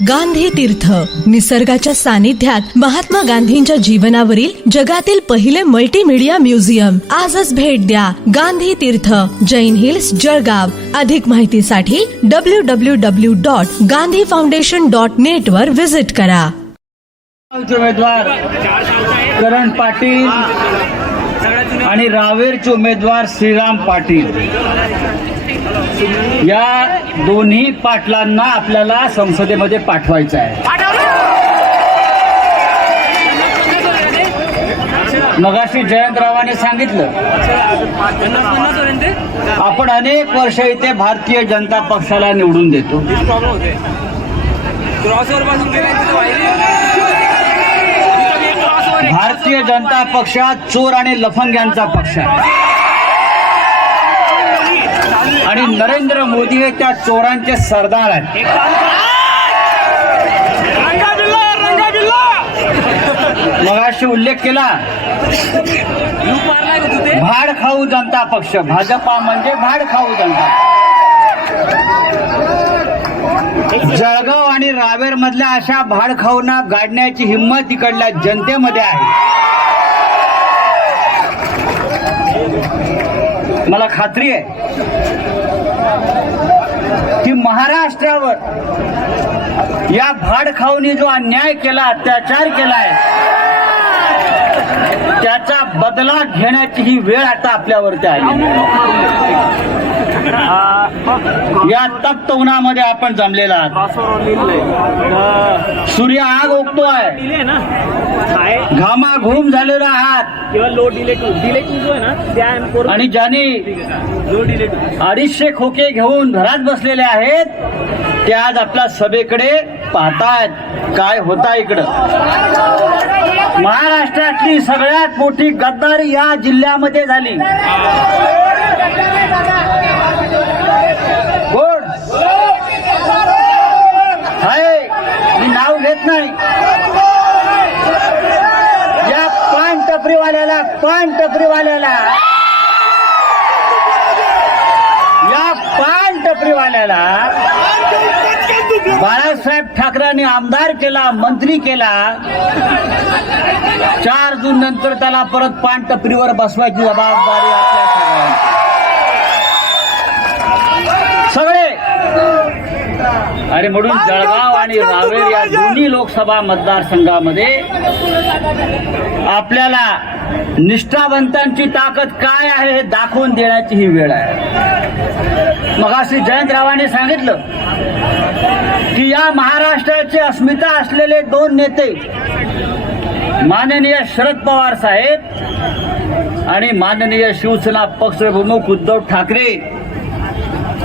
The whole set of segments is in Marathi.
गांधी तीर्थ. निसर्गाच्या सानिध्यात महात्मा गांधींच्या जीवनावरील जगातील पहिले मल्टीमीडिया म्युझियम आजच भेट द्या गांधी तीर्थ. जैन हिल्स जळगाव. अधिक माहितीसाठी W W W dot Gandhi foundation dot net वर व्हिजिट करा. उमेदवार करण पाटील आणि रावेरचे उमेदवार श्रीराम पाटील. या दोन्ही पाटलांना आपल्याला संसदेमध्ये पाठवायचं आहे. मगाशी जयंतरावाने सांगितलं आपण अनेक वर्ष इथे भारतीय जनता पक्षाला निवडून देतो. भारतीय जनता पक्षात चोर आणि लफंग्यांचा पक्ष आहे. आणि नरेंद्र मोदी हे त्या चोरांचे सरदार आहेत. मगाशी उल्लेख केला भाड खाऊ जनता पक्ष. भाजपा म्हणजे भाड खाऊ जनता जळगाव आणि रावेर मधल्या अशा भाड खाऊंना गाडण्याची हिंमत इकडल्या जनतेमध्ये आहे. मला खात्री आहे की महाराष्ट्रावर या भाडखाऊने जो अन्याय केला अत्याचार केलाय त्याचा बदला घेण्याची ही वेळ आता आपल्यावरती आली. या तप्त उन्हामध्ये आपण जमलेला आहात. सूर्य आग ओकतोय. घामा घूम झालेला आहात. किंवा low delay to delay to जो आहे ना त्या आणि ज्यांनी लो डिले टू अडीचशे खोके घेऊन घरात बसलेले आहेत ते आज आपल्या सभेकडे पाहतायत. काय होता इकडं? महाराष्ट्रातली सगळ्यात मोठी गद्दारी या जिल्ह्यामध्ये झाली कोण आहे मी नाव घेत नाही या पान टपरीवाल्याला पान टपरीवाल्याला. या पान टपरीवाल्याला बाळासाहेब ठाकरेंनी आमदार केला मंत्री केला. चार जून नंतर त्याला परत पान टपरीवर बसवायची जबाबदारी आपल्या सगळे. अरे म्हणून जळगाव आणि रावेर या दोन्ही लोकसभा मतदारसंघामध्ये आपल्याला निष्ठावंतांची ताकद काय आहे हे दाखवून देण्याची ही वेळ आहे. मग श्री जयंतरावांनी सांगितलं की या महाराष्ट्राची अस्मिता असलेले दोन नेते माननीय शरद पवार साहेब आणि माननीय शिवसेना पक्षप्रमुख उद्धव ठाकरे.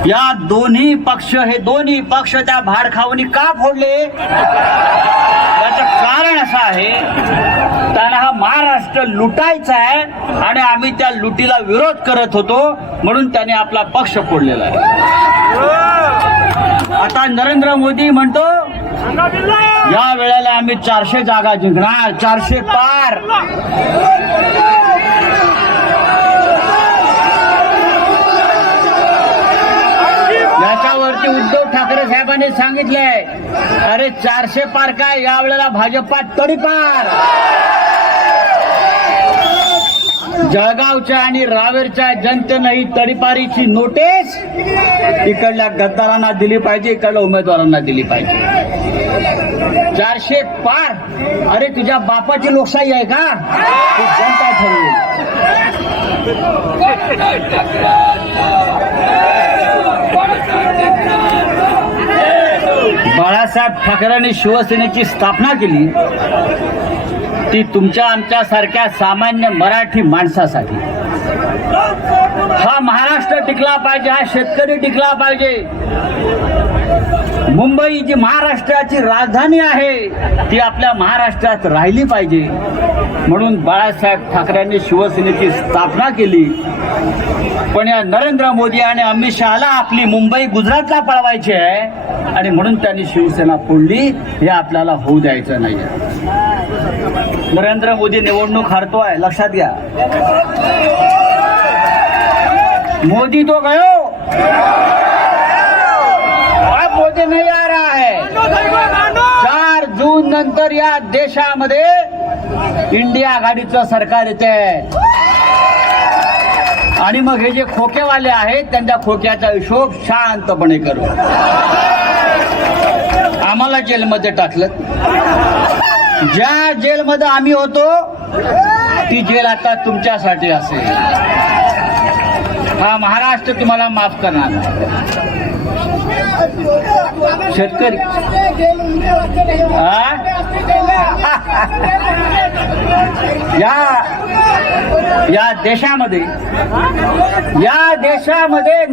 या दोन्ही पक्ष हे दोन्ही पक्ष त्या भारखावनी का फोडले? त्याचं कारण असं आहे महाराष्ट्र लुटायचा आहे आणि आम्ही त्या लुटीला विरोध करत होतो म्हणून त्याने आपला पक्ष फोडलेला आहे. आता नरेंद्र मोदी म्हणतो या वेळेला आम्ही चारशे जागा जिंकणार चारशे पार. याच्यावरती उद्धव ठाकरे साहेबांनी सांगितलंय अरे चारशे पार काय? या वेळेला भाजपा तडीपार. जळगावच्या आणि रावेरच्या जनतेनं ही तडीपारीची नोटीस इकडल्या गद्दारांना दिली पाहिजे इकडल्या उमेदवारांना दिली पाहिजे. चारशे पार. अरे तुझ्या बापाची लोकशाही आहे का? जनता ठरवेल बाळासाहेब ठाकरेंनी शिवसेनेची स्थापना केली ती तुमच्या आमच्यासारख्या सामान्य मराठी माणसासाठी. महाराष्ट्र टिकला पाहिजे हा शेतकरी टिकला पाहिजे. मुंबई जी महाराष्ट्राची राजधानी आहे ती आपल्या महाराष्ट्रात राहिली पाहिजे. म्हणून बाळासाहेब ठाकरेंनी शिवसेनेची स्थापना केली. पण या नरेंद्र मोदी आणि अमित शहाला आपली मुंबई गुजरातला पळवायची आहे आणि म्हणून त्यांनी शिवसेना फोडली हे आपल्याला होऊ द्यायचं नाही नरेंद्र मोदी निवडणूक हरतोय लक्षात घ्या. मोदी तो गयो। अब मोदी नाही आ रहा है। नंतर या देशामध्ये इंडिया आघाडीचं सरकार येते. आणि मग हे जे खोकेवाले आहेत त्यांच्या खोक्याचा हिशोब शांतपणे करू. आम्हाला जेलमध्ये टाकलं. ज्या जेलमध्ये आम्ही होतो ती जेल आता तुमच्यासाठी असेल. हा महाराष्ट्र तुम्हाला माफ करणार शेतकरी हा? या या देशामध्ये या देशामध्ये